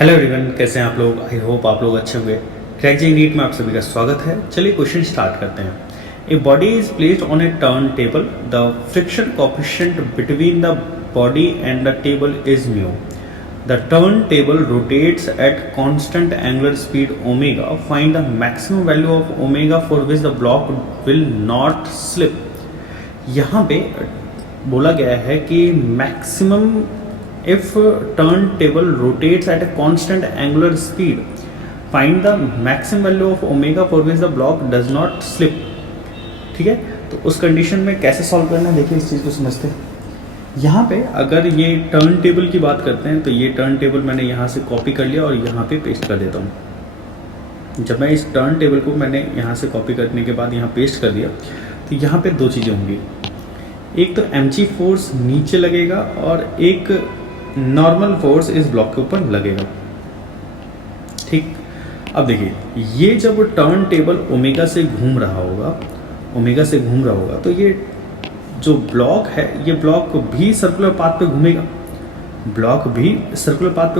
Hello everyone, कैसे हैं आप लोग। आई होप आप लोग अच्छे होंगे। क्रैक जी नीट में आप सभी का स्वागत है। चलिए क्वेश्चन स्टार्ट करते हैं। A body is placed on A turn table. The friction coefficient between the body and the table is mu. The turn table rotates at constant angular speed omega. Find the maximum value of omega for which the block will not slip. यहाँ पे बोला गया है कि maximum if turntable rotates at a constant angular speed, find the maximum value of omega for which the block does not slip। ठीक है, तो उस कंडीशन में कैसे सॉल्व करना है, देखिए इस चीज़ को समझते हैं। यहाँ पे अगर ये टर्न टेबल की बात करते हैं तो ये टर्न टेबल मैंने यहाँ से कॉपी कर लिया और यहाँ पे पेस्ट कर देता हूँ। जब मैं इस टर्न टेबल को मैंने यहाँ से कॉपी करने के बाद यहाँ पेस्ट कर दिया तो यहाँ पे दो चीज़ें होंगी। एक तो mg फोर्स नीचे लगेगा और एक नॉर्मल फोर्स इस ब्लॉक के ऊपर लगेगा। ठीक, अब देखिए ये जब टर्न टेबल ओमेगा से घूम रहा होगा तो ये जो ब्लॉक है ये ब्लॉक भी सर्कुलर पाथ पे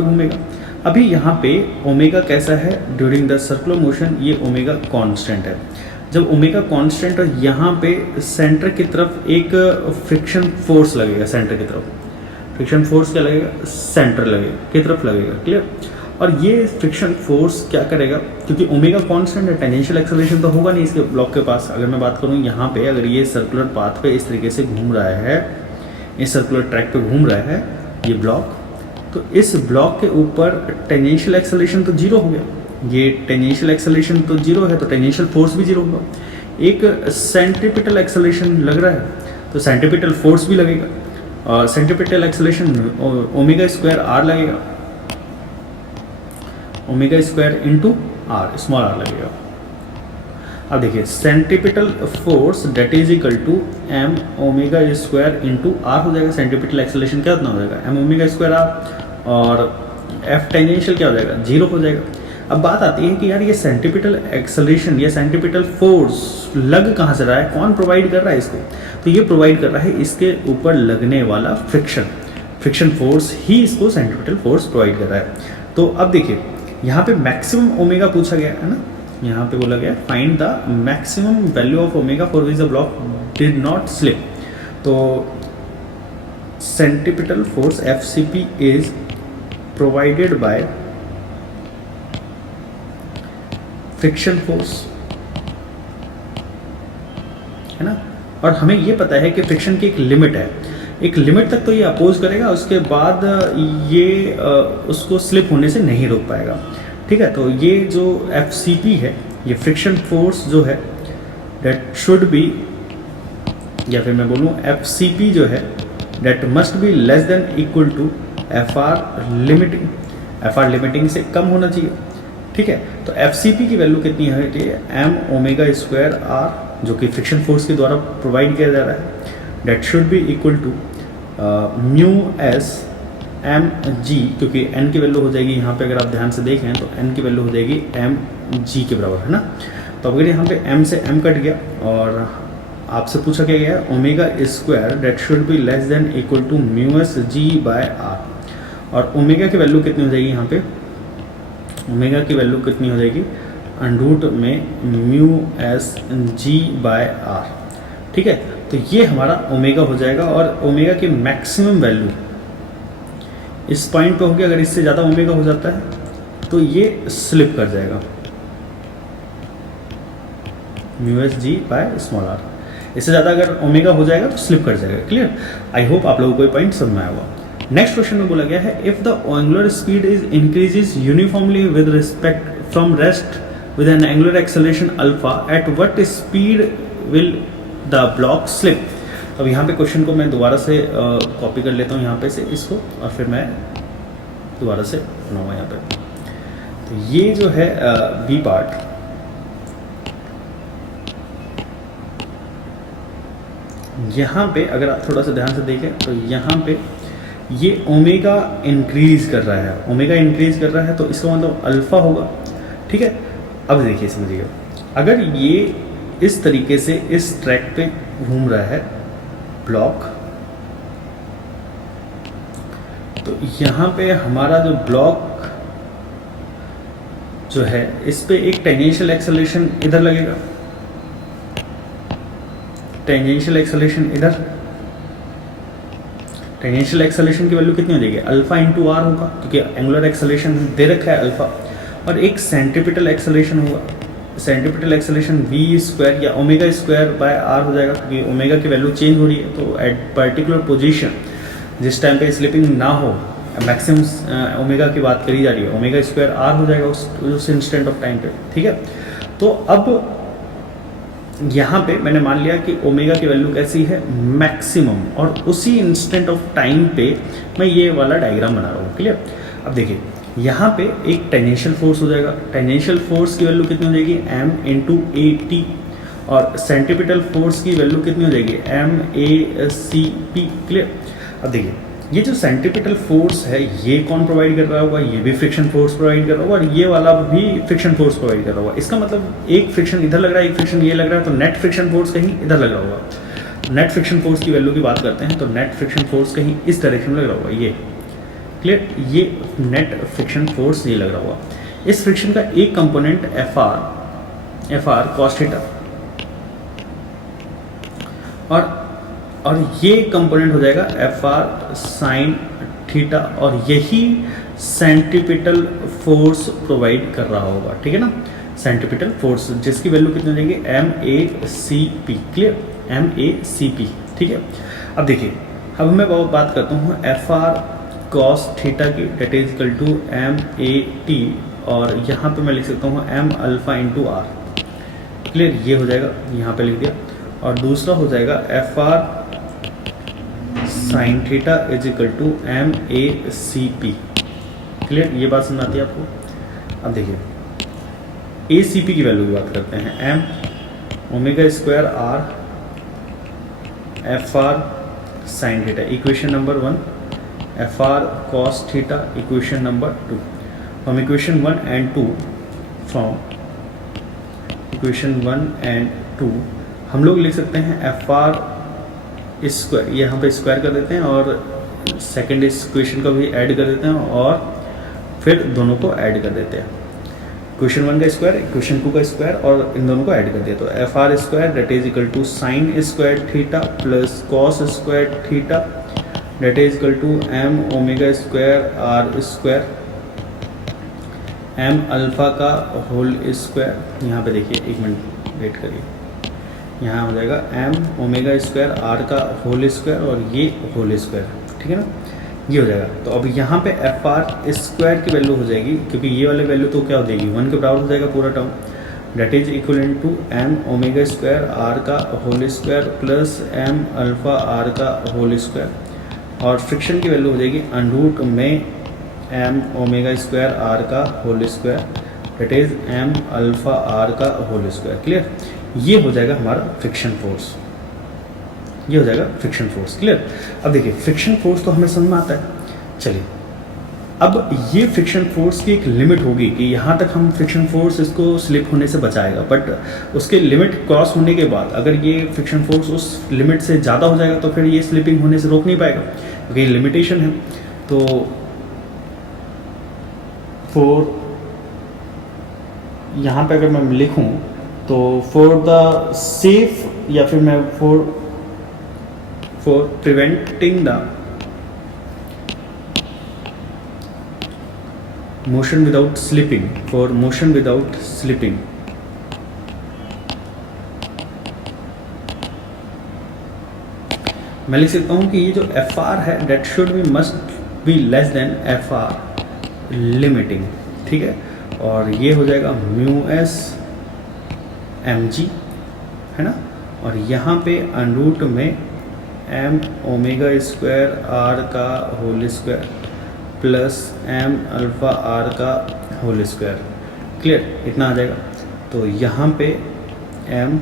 घूमेगा। अभी यहाँ पे ओमेगा कैसा है, ड्यूरिंग द सर्कुलर मोशन ये ओमेगा कांस्टेंट है। जब ओमेगा कांस्टेंट है यहाँ पे सेंटर की तरफ एक फ्रिक्शन फोर्स लगेगा, सेंटर की तरफ फ्रिक्शन फोर्स क्या लगेगा, सेंटर की तरफ लगेगा। क्लियर। और ये फ्रिक्शन फोर्स क्या करेगा, क्योंकि ओमेगा कांस्टेंट है, टेंजेंशियल एक्सेलरेशन तो होगा नहीं इसके ब्लॉक के पास। अगर मैं बात करूँ यहाँ पे, अगर ये सर्कुलर पाथ पे इस तरीके से घूम रहा है, इस सर्कुलर ट्रैक पे घूम रहा है ये ब्लॉक, तो इस ब्लॉक के ऊपर टेंजेंशियल एक्सेलरेशन तो जीरो हो गया। ये टेंजेंशियल एक्सेलरेशन तो जीरो है तो टेंजेंशियल फोर्स भी जीरो होगा। एक सेंट्रीपिटल एक्सेलरेशन लग रहा है तो सेंट्रीपिटल फोर्स भी लगेगा और centripetal acceleration omega square R लगेगा, omega square into R, small R लगेगा। अब देखिए centripetal force that is equal to M omega square into R हो जाएगा। सेंट्रीपिटल एक्सेलरेशन क्या उतना हो जाएगा, एम ओमेगा स्क्वायर आर, और एफ टेंजेंशियल क्या हो जाएगा, जीरो हो जाएगा। अब बात आती है कि यार ये सेंट्रीपिटल एक्सेलरेशन या सेंट्रीपिटल फोर्स लग कहाँ से रहा है, कौन प्रोवाइड कर रहा है इसको, तो ये प्रोवाइड कर रहा है इसके ऊपर लगने वाला फ्रिक्शन फोर्स ही इसको सेंट्रीपिटल फोर्स प्रोवाइड कर रहा है। तो अब देखिए यहाँ पे मैक्सिमम ओमेगा पूछा गया है ना, यहाँ पे बोला गया find the maximum value of omega for which the block did not slip. तो centripetal force FCP is provided by friction force, है ना। और हमें ये पता है कि फ्रिक्शन की एक लिमिट है, एक लिमिट तक तो ये अपोज करेगा, उसके बाद ये उसको स्लिप होने से नहीं रोक पाएगा। ठीक है, तो ये जो एफसीपी है, ये फ्रिक्शन फोर्स जो है दैट शुड बी, या फिर मैं बोलूँ एफसीपी जो है that must be less than equal to FR limiting, FR limiting से कम होना चाहिए। ठीक है, तो एफसीपी की वैल्यू कितनी है, एम ओमेगा स्क्वायर आर, जो कि फ्रिक्शन फोर्स के द्वारा प्रोवाइड किया जा रहा है, that should be equal to mu S M G, क्योंकि एन की वैल्यू हो जाएगी यहाँ पे, अगर आप ध्यान से देखें तो एन की वैल्यू हो जाएगी एम जी के बराबर, है ना। तो अगर यहाँ पे एम से एम कट गया और आपसे पूछा क्या गया omega square that should be less than equal to mu S G by R, और ओमेगा की वैल्यू कितनी हो जाएगी यहाँ पे, ओमेगा की वैल्यू कितनी हो जाएगी अंडरूट में mu S G by R. ठीक है, तो ये हमारा ओमेगा हो जाएगा, और ओमेगा की मैक्सिमम वैल्यू इस पॉइंट पे होगी। अगर इससे ज़्यादा ओमेगा हो जाता है तो ये स्लिप कर जाएगा, mu S G by small R. इससे ज़्यादा अगर ओमेगा हो जाएगा तो स्लिप कर जाएगा। क्लियर, आई होप आप लोगों को ये पॉइंट समझ में आया होगा। नेक्स्ट क्वेश्चन में बोला गया है if the angular speed is increases uniformly with respect from rest with N angular acceleration alpha, at what speed will the block slip. अब यहाँ पे क्वेश्चन को मैं दोबारा से कॉपी कर लेता हूँ यहाँ पे से इसको, और फिर मैं दोबारा से बनाऊँगा यहाँ पे। तो ये जो है बी पार्ट, यहाँ पे अगर आप थोड़ा सा ध्यान से देखें तो यहाँ पे ये ओमेगा इंक्रीज कर रहा है, ओमेगा इंक्रीज कर रहा है तो इसका मतलब अल्फा होगा। ठीक है, अब देखिए समझिएगा, अगर ये इस तरीके से इस ट्रैक पे घूम रहा है ब्लॉक, तो यहाँ पे हमारा जो ब्लॉक जो है इस पे एक टेंजेंशियल एक्सेलरेशन इधर लगेगा, टेंजेंशियल एक्सेलरेशन इधर, टेंजेंशियल एक्सेलरेशन की वैल्यू कितनी हो जाएगी, अल्फा इंटू आर होगा क्योंकि एंगुलर एक्सेलरेशन दे रखा है अल्फा, और एक सेंट्रीपिटल एक्सेलरेशन होगा, सेंट्रीपिटल एक्सेलरेशन वी स्क्वायर या ओमेगा स्क्वायर बाय आर हो जाएगा क्योंकि ओमेगा की वैल्यू चेंज हो रही है। तो एट पर्टिकुलर पोजीशन जिस टाइम पे स्लिपिंग ना हो, मैक्सिमम ओमेगा की बात करी जा रही है, ओमेगा स्क्वायर आर हो जाएगा उस इंस्टेंट ऑफ टाइम पे, ठीक है। तो अब यहाँ पे मैंने मान लिया कि ओमेगा की वैल्यू कैसी है, मैक्सिमम, और उसी इंस्टेंट ऑफ टाइम पे मैं ये वाला डायग्राम बना रहा हूँ, क्लियर। अब देखिए यहाँ पे एक टेंजेंशियल फोर्स हो जाएगा, टेंजेंशियल फोर्स की वैल्यू कितनी हो जाएगी, एम इंटू ए टी, और सेंट्रीपिटल फोर्स की वैल्यू कितनी हो जाएगी, M A C P, clear. अब देखिए ये जो सेंट्रीपिटल फोर्स है ये कौन प्रोवाइड कर रहा होगा, ये भी फ्रिक्शन फोर्स प्रोवाइड कर रहा होगा, और ये वाला भी फ्रिक्शन फोर्स प्रोवाइड कर रहा होगा। इसका मतलब एक फ्रिक्शन इधर लग रहा है, एक फ्रिक्शन ये लग रहा है, तो नेट फ्रिक्शन फोर्स कहीं इधर लग रहा होगा। नेट फ्रिक्शन फोर्स की वैल्यू की बात करते हैं तो नेट फ्रिक्शन फोर्स कहीं इस डायरेक्शन में लग रहा होगा, ये क्लियर, ये नेट फ्रिक्शन फोर्स ये लग रहा होगा। इस फ्रिक्शन का एक component F R cos theta, और ये कंपोनेंट हो जाएगा एफ आर साइन थीटा, और यही सेंट्रीपिटल फोर्स प्रोवाइड कर रहा होगा, ठीक है ना, सेंट्रीपिटल फोर्स जिसकी वैल्यू कितनी हो जाएगी, M A C P, clear, M A C P, ठीक है। अब देखिए अब मैं बात करता हूँ एफ आर कॉस थीटा की, that is equal to M A T, और यहाँ पे मैं लिख सकता हूँ M alpha into R, clear, ये हो जाएगा, यहाँ पे लिख दिया। और दूसरा हो जाएगा F R sine theta is equal to M A C P, clear, ये बात समझ आती है आपको। अब देखिए ए सी पी की वैल्यू की बात करते हैं, M omega square R F R sine theta, equation number 1, F R cos theta equation number 2। From equation 1 and 2, from equation 1 and 2 हम लोग लिख सकते हैं एफ आर स्क्वायर, यहाँ पे स्क्वायर कर देते हैं और सेकेंड इक्वेशन का भी ऐड कर देते हैं और फिर दोनों को ऐड कर देते हैं, इक्वेशन 1 का स्क्वायर इक्वेशन 2 का स्क्वायर, और इन दोनों को ऐड कर दिया तो F R square that is equal to sine square theta plus cos square theta that is equal to M omega square R square, M alpha का होल स्क्वायर, यहाँ पे देखिए एक मिनट वेट करिए, यहाँ हो जाएगा एम ओमेगा स्क्वायर आर का होल स्क्वायर और ये होल स्क्वायर, ठीक है ना, ये हो जाएगा। तो अब यहाँ पे एफ आर स्क्वायर की वैल्यू हो जाएगी क्योंकि ये वाली वैल्यू तो क्या हो जाएगी 1 के बराबर हो जाएगा पूरा term, that is equal to M omega square R का whole square plus M alpha R का होल स्क्वायर, और फ्रिक्शन की वैल्यू हो जाएगी अंडरूट में एम ओमेगा स्क्वायर आर का whole square that is M alpha R का whole square, clear. ये हो जाएगा हमारा फ्रिक्शन फोर्स, ये हो जाएगा फ्रिक्शन फोर्स, क्लियर। अब देखिए फ्रिक्शन फोर्स तो हमें समझ में आता है, चलिए अब ये फ्रिक्शन फोर्स की एक लिमिट होगी कि यहाँ तक हम फ्रिक्शन फोर्स इसको स्लिप होने से बचाएगा, बट उसके लिमिट क्रॉस होने के बाद अगर ये फ्रिक्शन फोर्स उस लिमिट से ज़्यादा हो जाएगा तो फिर ये स्लिपिंग होने से रोक नहीं पाएगा क्योंकि लिमिटेशन है। तो फॉर यहाँ पे अगर मैं लिखूँ तो फॉर द सेफ या फिर मैं for preventing the motion without slipping, for motion without slipping, मैं लिख सकता हूँ कि ये जो एफ आर है that should be must be less than F R limiting, ठीक है, और ये हो जाएगा म्यू एस एम जी, है ना, और यहाँ पे अंडरूट में एम ओमेगा स्क्वायर आर का whole square plus M alpha R का होल स्क्वायर, क्लियर, इतना आ जाएगा। तो यहाँ पे एम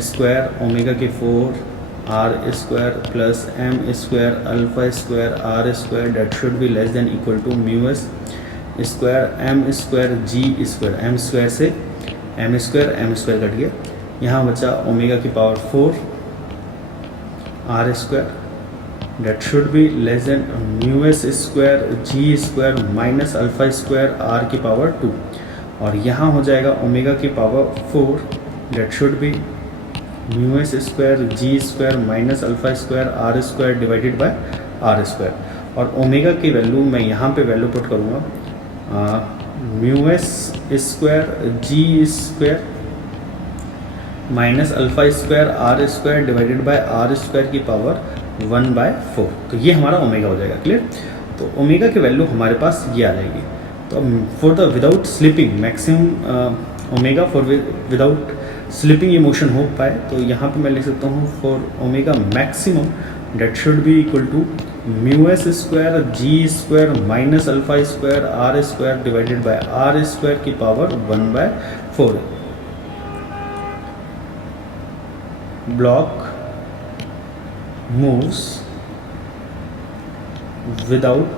स्क्वायर ओमेगा के 4 R square plus M square alpha square R square that should be less than equal to mu S square M square G square, M square से M square cut गया, यहाँ बचा omega की power 4 R square that should be less than mu S square G square minus alpha square R की power 2, और यहाँ हो जाएगा ओमेगा की power 4, that should B mu S square G square minus alpha square R square divided by R square. और omega की value मैं यहाँ पे वैल्यू पुट करूँगा mu S square G square minus alpha square R square divided by R square की power 1/4। तो ये हमारा ओमेगा हो जाएगा। क्लियर? तो ओमेगा की वैल्यू हमारे पास ये आ जाएगी। तो for the without slipping maximum omega for without slipping ये मोशन हो पाए, तो यहाँ पे मैं लिख सकता हूँ for omega maximum that should be equal to mu S square G square minus alpha square R square divided by R square की power 1/4। Block moves without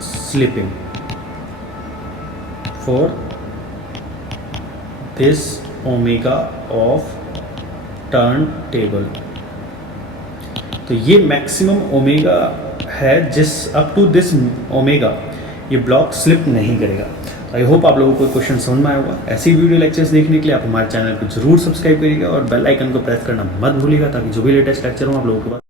slipping for this omega of turntable। तो ये maximum omega है जिस up to this omega ये block slip नहीं करेगा। I hope आप लोगों को क्वेश्चन समझ में आया होगा। ऐसी वीडियो लेक्चर्स देखने के लिए आप हमारे चैनल को जरूर सब्सक्राइब करिएगा और बेल आइकन को प्रेस करना मत भूलिएगा ताकि जो भी लेटेस्ट लेक्चर हो आप लोगों के पास